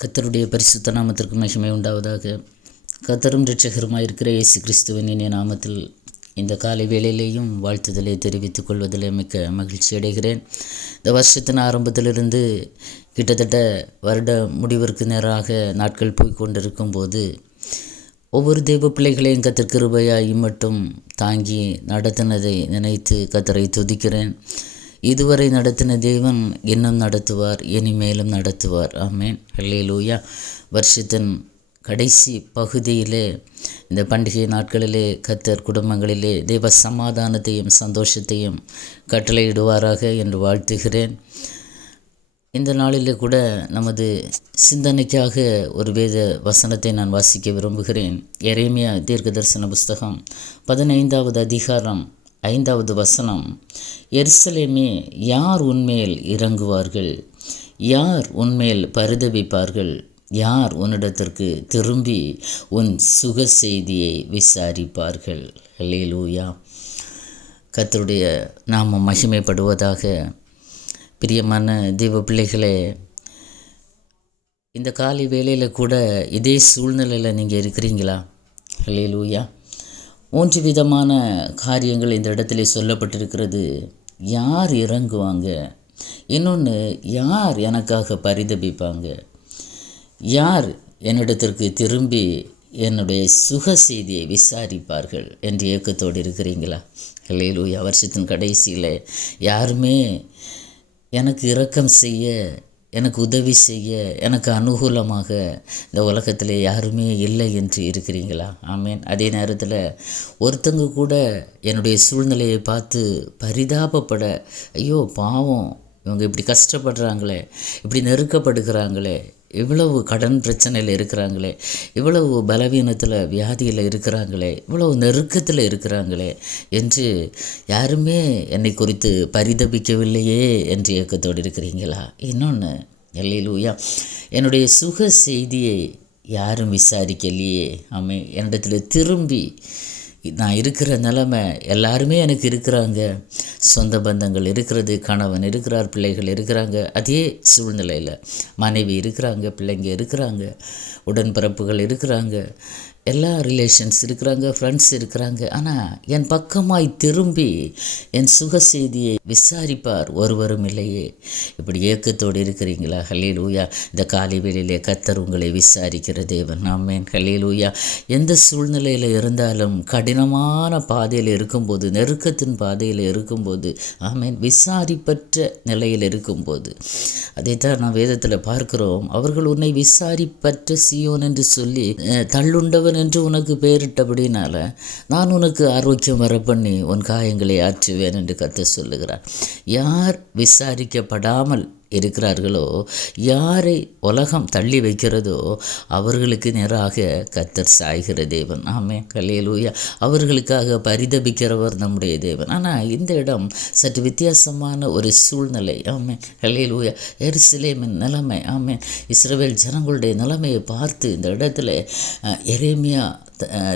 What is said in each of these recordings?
கர்த்தருடைய பரிசுத்த நாமத்திற்கு மகிமை உண்டாவதாக. கர்த்தரும் இரட்சகருமாய் இருக்கிற இயேசு கிறிஸ்துவின் இனிய நாமத்தில் இந்த காலை வேளையிலேயும் வாழ்த்துதலை தெரிவித்துக் கொள்வதில் மிக்க மகிழ்ச்சி அடைகிறேன். இந்த வருஷத்தின் ஆரம்பத்திலிருந்து கிட்டத்தட்ட வருட முடிவிற்கு நேராக நாட்கள் போய்கொண்டிருக்கும் போது ஒவ்வொரு தெய்வ பிள்ளைகளையும் கர்த்தர் கிருபையாய் மட்டும் தாங்கி நடத்தினதை நினைத்து கர்த்தரை துதிக்கிறேன். இதுவரை நடத்தின தேவன் இன்னும் நடத்துவார், இனிமேலும் நடத்துவார். ஆமேன், ஹல்லேலூயா. வருஷத்தின் கடைசி பகுதியிலே இந்த பண்டிகை நாட்களிலே கர்த்தர் குடும்பங்களிலே தெய்வ சமாதானத்தையும் சந்தோஷத்தையும் கட்டளையிடுவாராக என்று வாழ்த்துகிறேன். இந்த நாளிலே கூட நமது சிந்தனைக்காக ஒரு வேத வசனத்தை நான் வாசிக்க விரும்புகிறேன். எரேமியா தீர்க்கதரிசன புஸ்தகம் 15வது அதிகாரம் 5வது வசனம். எருசலேமே, யார் உன்மேல் இறங்குவார்கள்? யார் உன்மேல் பரிதபிப்பார்கள்? யார் உன்னிடத்திற்கு திரும்பி உன் சுக செய்தியை விசாரிப்பார்கள்? ஹல்லேலூயா. கர்த்தருடைய நாமம் மகிமைப்படுவதாக. பிரியமான தெய்வ பிள்ளைகளே, இந்த காலை வேளையில் கூட இதே சூழ்நிலையில் நீங்கள் இருக்கிறீங்களா? ஹல்லேலூயா. 3 விதமான காரியங்கள் இந்த இடத்துல சொல்லப்பட்டிருக்கிறது. யார் இறங்குவாங்க? இன்னொன்று, யார் எனக்காக பரிதபிப்பாங்க? யார் என்னிடத்திற்கு திரும்பி என்னுடைய சுக செய்தியை விசாரிப்பார்கள் என்று ஏக்கத்தோடு இருக்கிறீங்களா? ஹல்லேலூயா. வருஷத்தின் கடைசியில் யாருமே எனக்கு இரக்கம் செய்ய, எனக்கு உதவி செய்ய, எனக்கு அனுகூலமாக இந்த உலகத்தில் யாருமே இல்லை என்று இருக்கிறீங்களா? ஆமேன். அதே நேரத்தில் ஒருத்தங்க கூட என்னுடைய சூழ்நிலையை பார்த்து பரிதாபப்பட, ஐயோ பாவம், இவங்க இப்படி கஷ்டப்படுறாங்களே, இப்படி நெருக்கப்படுகிறாங்களே, இவ்வளவு கடன் பிரச்சனையில் இருக்கிறாங்களே, இவ்வளவு பலவீனத்தில் வியாதியில் இருக்கிறாங்களே, இவ்வளவு நெருக்கத்தில் இருக்கிறாங்களே என்று யாருமே என்னை குறித்து பரிதபிக்கவில்லையே என்று ஏக்கத்தோடு இருக்கிறீங்களா? இன்னொன்று, ஹல்லேலூயா, என்னுடைய சுக செய்தியை யாரும் விசாரிக்கலையே. ஆமே, என்னிடத்தில் திரும்பி நான் இருக்கிற நிலைமை, எல்லாருமே எனக்கு இருக்கிறாங்க, சொந்த பந்தங்கள் இருக்கிறது, கணவன் இருக்கிறார், பிள்ளைகள் இருக்கிறாங்க, அதே சூழ்நிலையில் மனைவி இருக்கிறாங்க, பிள்ளைங்க இருக்கிறாங்க, உடன்பிறப்புகள் இருக்கிறாங்க, எல்லா ரிலேஷன்ஸ் இருக்கிறாங்க, ஃப்ரெண்ட்ஸ் இருக்கிறாங்க. ஆனால் என் பக்கமாய் திரும்பி என் சுக செய்தியை விசாரிப்பார் ஒருவரும் இல்லையே. இப்படி ஏக்கத்தோடு இருக்கிறீங்களா? ஹல்லேலூயா. இந்த காலை வேளையிலே கர்த்தர் உங்களை விசாரிக்கிற தேவன். ஆமேன், ஹல்லேலூயா. எந்த சூழ்நிலையில் இருந்தாலும், கடினமான பாதையில் இருக்கும்போது, நெருக்கத்தின் பாதையில் இருக்கும்போது, ஆமேன், விசாரிப்பற்ற நிலையில் இருக்கும்போது, அதைத்தான் நான் வேதத்தில் பார்க்கிறோம். அவர்கள் உன்னை விசாரிப்பற்ற சீயோன் என்று சொல்லி தள்ளுண்டவன் என்று உனக்கு பெயரிட்டபடினால நான் உனக்கு ஆரோக்கியம் வர பண்ணி உன் காயங்களை ஆற்றுவேன் என்று கர்த்தர் சொல்லுகிறார். யார் விசாரிக்கப்படாமல் இருக்கிறார்களோ, யாரை உலகம் தள்ளி வைக்கிறதோ அவர்களுக்கு நேராக கர்த்தர் சாய்கிற தேவன். ஆமென், ஹல்லேலூயா. அவர்களுக்காக பரிதபிக்கிறவர் நம்முடைய தேவன். ஆனால் இந்த இடம் சற்று வித்தியாசமான ஒரு சூழ்நிலை. ஆமென், ஹல்லேலூயா. எருசலேமின் நிலைமை, ஆமென், இஸ்ரவேல் ஜனங்களுடைய நிலைமையை பார்த்து இந்த இடத்துல எரேமியா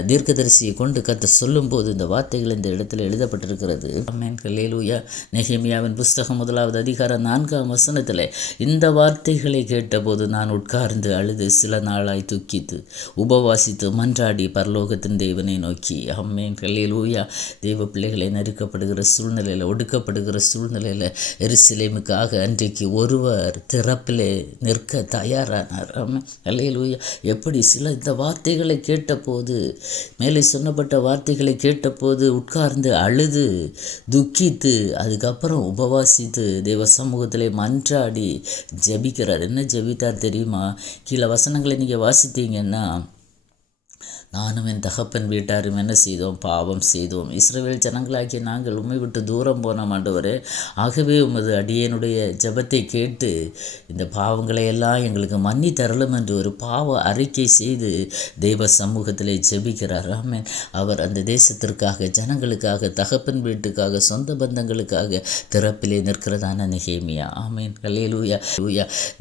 தீர்க்கதரிசியை கொண்டு கர்த்தர் சொல்லும்போது இந்த வார்த்தைகள் இந்த இடத்துல எழுதப்பட்டிருக்கிறது. ஆமென், ஹல்லேலூயா. நெகேமியாவின் புஸ்தகம் 1வது அதிகாரம் 4ஆம் வசனத்தில், இந்த வார்த்தைகளை கேட்டபோது நான் உட்கார்ந்து அழுது சில நாளாய் துக்கித்து உபவாசித்து மன்றாடி பரலோகத்தின் தேவனை நோக்கி. ஆமென், ஹல்லேலூயா. தெய்வ பிள்ளைகளை நெருக்கப்படுகிற சூழ்நிலையில், ஒடுக்கப்படுகிற சூழ்நிலையில் எருசலேமுக்காக அன்றைக்கு ஒருவர் திறப்பிலே நிற்க தயாரானார். ஆமென், ஹல்லேலூயா. எப்படி இந்த வார்த்தைகளை கேட்டபோது, மேலே சொன்னப்பட்ட வார்த்தைகளை கேட்டபோது உட்கார்ந்து அழுது துக்கித்து அதுக்கப்புறம் உபவாசித்து தேவ சமூகத்திலே மன்றாடி ஜெபிக்கிறார். என்ன ஜெபித்தார் தெரியுமா? கீழே வசனங்களை நீங்கள் வாசித்தீங்கன்னா, நானும் என் தகப்பன் வீட்டாரும் என்ன செய்தோம்? பாவம் செய்தோம். இஸ்ரவேல் ஜனங்களாகிய நாங்கள் உம்மை விட்டு தூரம் போனோம் ஆண்டவரே. ஆகவே உமது அடியேனுடைய ஜெபத்தை கேட்டு இந்த பாவங்களை எல்லாம் எங்களுக்கு மன்னி தரலும் என்று ஒரு பாவ அறிக்கை செய்து தெய்வ சமூகத்திலே ஜெபிக்கிறார். ஆமென். அவர் அந்த தேசத்திற்காக, ஜனங்களுக்காக, தகப்பன் வீட்டுக்காக, சொந்த பந்தங்களுக்காக திறப்பிலே நிற்கிறதான நெகேமியா. ஆமென், ஹல்லேலூயா.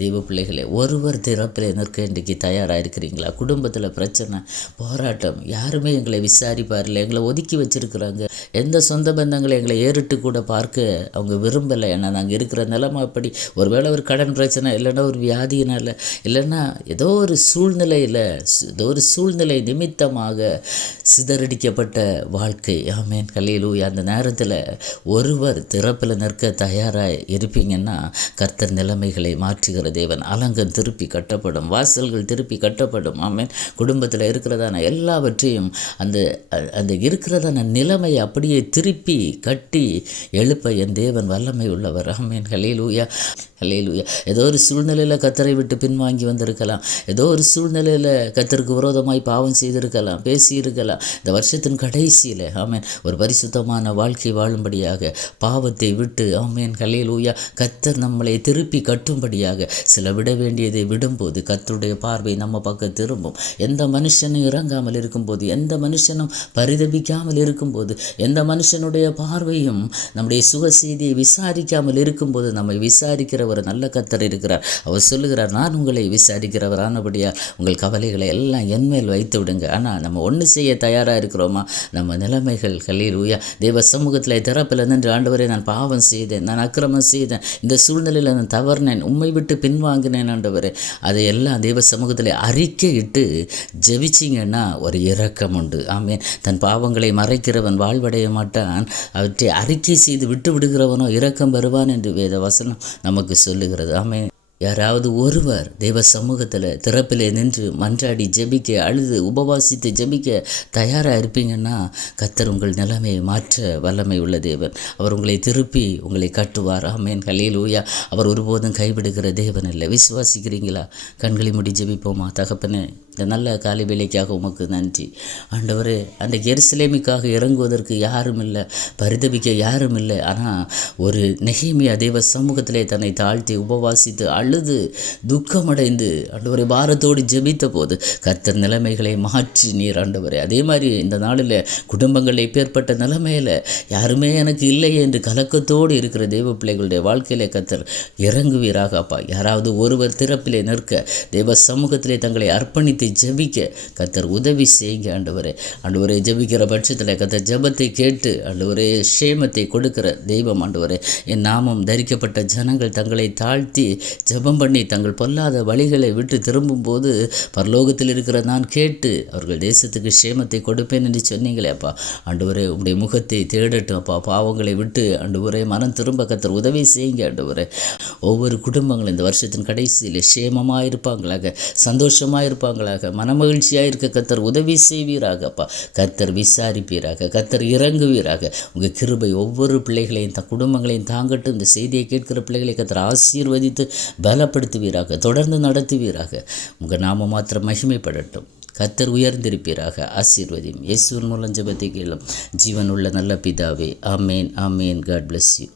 தெய்வ பிள்ளைகளே, ஒருவர் திறப்பிலே நிற்க இன்றைக்கு தயாராக இருக்கிறீங்களா? குடும்பத்தில் பிரச்சனை, போராட்டம், போராட்டம். யாருமே எங்களை விசாரிப்பாரில்லை, எங்களை ஒதுக்கி வச்சிருக்கிறாங்க. எந்த சொந்த பந்தங்களை எங்களை ஏறிட்டு கூட பார்க்க அவங்க விரும்பலை. ஏன்னா நாங்கள் இருக்கிற நிலைமை அப்படி. ஒருவேளை ஒரு கடன் பிரச்சனை, இல்லைன்னா ஒரு வியாதியினால், இல்லைன்னா ஏதோ ஒரு சூழ்நிலை நிமித்தமாக சிதறடிக்கப்பட்ட வாழ்க்கை. ஆமேன், ஹல்லேலூயா. அந்த நேரத்தில் ஒருவர் திறப்பில் நிற்க தயாராக இருப்பீங்கன்னா கர்த்தர் நிலைமைகளை மாற்றுகிற தேவன். அலங்கம் திருப்பி கட்டப்படும், வாசல்கள் திருப்பி கட்டப்படும். ஆமேன். குடும்பத்தில் இருக்கிறதான எல்லாவற்றையும் அந்த இருக்கிறதான நிலைமையை அப்படியே திருப்பி கட்டி எழுப்ப என் தேவன் வல்லமை உள்ளவர். ஆமேன், ஹல்லேலூயா, ஹல்லேலூயா. ஏதோ ஒரு சூழ்நிலையில் கர்த்தரை விட்டு பின்வாங்கி வந்திருக்கலாம். ஏதோ ஒரு சூழ்நிலையில் கர்த்தருக்கு விரோதமாய் பாவம் செய்திருக்கலாம், பேசியிருக்கலாம். இந்த வருஷத்தின் கடைசியில் ஆமேன் ஒரு பரிசுத்தமான வாழ்க்கை வாழும்படியாக பாவத்தை விட்டு ஆமேன், ஹல்லேலூயா, கர்த்தர் நம்மளை திருப்பி கட்டும்படியாக சில விட வேண்டியதை விடும்போது கர்த்தருடைய பார்வை நம்ம பக்கம் திரும்பும். எந்த மனுஷனும் இறங்காமல் இருக்கும்போது, எந்த மனுஷனும் பரிதபிக்காமல் இருக்கும்போது, எந்த மனுஷனுடைய பார்வையும் நம்முடைய சுக செய்தியை விசாரிக்காமல் இருக்கும்போது நம்மை விசாரிக்கிற ஒரு நல்ல கர்த்தர் இருக்கிறார். அவர் சொல்லுகிறார், நான் உங்களை விசாரிக்கிறவரானபடியால் உங்கள் கவலைகளை எல்லாம் என்மேல் வைத்து விடுங்க. ஆனால் நம்ம ஒன்று செய்ய தயாராக இருக்கிறோமா? நம்ம நிலைமைகள் ஹல்லேலூயா தேவ சமூகத்தில் திறப்பில் நின்று, ஆண்டவரே நான் பாவம் செய்தேன், நான் அக்கிரமம் செய்தேன், இந்த சூழ்நிலையில் நான் தவறினேன், உம்மை விட்டு பின்வாங்கினேன் ஆண்டவரே, அதையெல்லாம் தேவ சமூகத்தில் அறிக்கையிட்டு ஜெபிச்சிங்கன்னா ஒரு இரக்கம் உண்டு. ஆமேன். தன் பாவங்களை மறைக்கிறவன் வாழ்வடைய மாட்டான், அவற்றை அறிக்கை செய்து விட்டு விடுகிறவனோ இரக்கம் பெறுவான் என்று வேத வசனம் நமக்கு சொல்லுகிறது. ஆமேன். யாராவது ஒருவர் தேவ சமூகத்தில் திறப்பிலே நின்று மன்றாடி ஜெபிக்க, அழுது உபவாசித்து ஜெபிக்க தயாராக இருப்பீங்கன்னா கர்த்தர் உங்கள் நிலைமையை மாற்ற வல்லமை உள்ள தேவன். அவர் உங்களை திருப்பி உங்களை கட்டுவார். ஆமேன், ஹல்லேலூயா. அவர் ஒருபோதும் கைவிடுகிற தேவன் இல்லை. விசுவாசிக்கிறீங்களா? கண்களை மூடி ஜெபிப்போமா? தகப்பனே, இந்த நல்ல காலை வேலைக்காக உமக்கு நன்றி ஆண்டவரே. அந்த எருசலேமுக்காக இறங்குவதற்கு யாரும் இல்லை, பரிதபிக்க யாரும் இல்லை. ஆனால் ஒரு நெகேமியா தேவ சமூகத்திலே தன்னை தாழ்த்தி உபவாசித்து அழுது துக்கமடைந்து ஆண்டவரை பாரத்தோடு ஜெபித்த போது கர்த்தர் நிலைமைகளை மாற்றி நீர் ஆண்டவரே. அதே மாதிரி இந்த நாளில் குடும்பங்களில் இப்பேற்பட்ட நிலைமையில் யாருமே எனக்கு இல்லையே என்று கலக்கத்தோடு இருக்கிற தேவ பிள்ளைகளுடைய வாழ்க்கையிலே கர்த்தர் இறங்குவீராக அப்பா. யாராவது ஒருவர் திறப்பிலே நிற்க, தேவ சமூகத்திலே தங்களை அர்ப்பணித்து ஜெபிக்க கர்த்தர் உதவி செய்யுங்க ஆண்டவரே. ஆண்டவரே, ஜெபிக்கிற பட்சத்தில் கர்த்தர் ஜெபத்தை கேட்டு ஆண்டவரே சேமத்தை கொடுக்கிற தெய்வம் ஆண்டவரே. என் நாமம் தரிக்கப்பட்ட ஜனங்கள் தங்களை தாழ்த்தி ஜெபம் பண்ணி தங்கள் பொல்லாத வழிகளை விட்டு திரும்பும்போது பரலோகத்தில் இருக்கிற நான் கேட்டு அவர்கள் தேசத்துக்கு சேமத்தை கொடுப்பேன் என்று சொன்னீங்களே அப்பா. ஆண்டவரே, உங்களுடைய முகத்தை தேடட்டும் அப்பா. பாவங்களை விட்டு ஆண்டவரே மனம் திரும்ப கர்த்தர் உதவி செய்யுங்க ஆண்டவரே. ஒவ்வொரு குடும்பங்களும் இந்த வருஷத்தின் கடைசியில் சேமமாக இருப்பாங்களாக, சந்தோஷமாக இருப்பாங்களாக, மனமகிழ்ச்சியாக இருக்க கர்த்தர் உதவி செய்வீராக அப்பா. கர்த்தர் விசாரிப்பீராக, கர்த்தர் இறங்குவீராக. உங்கள் கிருபை ஒவ்வொரு பிள்ளைகளையும் குடும்பங்களையும் தாங்கட்டும். இந்த செய்தியை கேட்கிற பிள்ளைகளை கர்த்தர் ஆசீர்வதித்து பலப்படுத்துவீராக, தொடர்ந்து நடத்துவீராக. உங்கள் நாம மாத்திரம் மகிமைப்படட்டும். கர்த்தர் உயர்ந்திருப்பீராக. ஆசீர்வதியும். இயேசுவின் மூலம் ஜெபத்தை கேளும் ஜீவனுள்ள நல்ல பிதாவே. ஆமேன், ஆமேன். God bless you.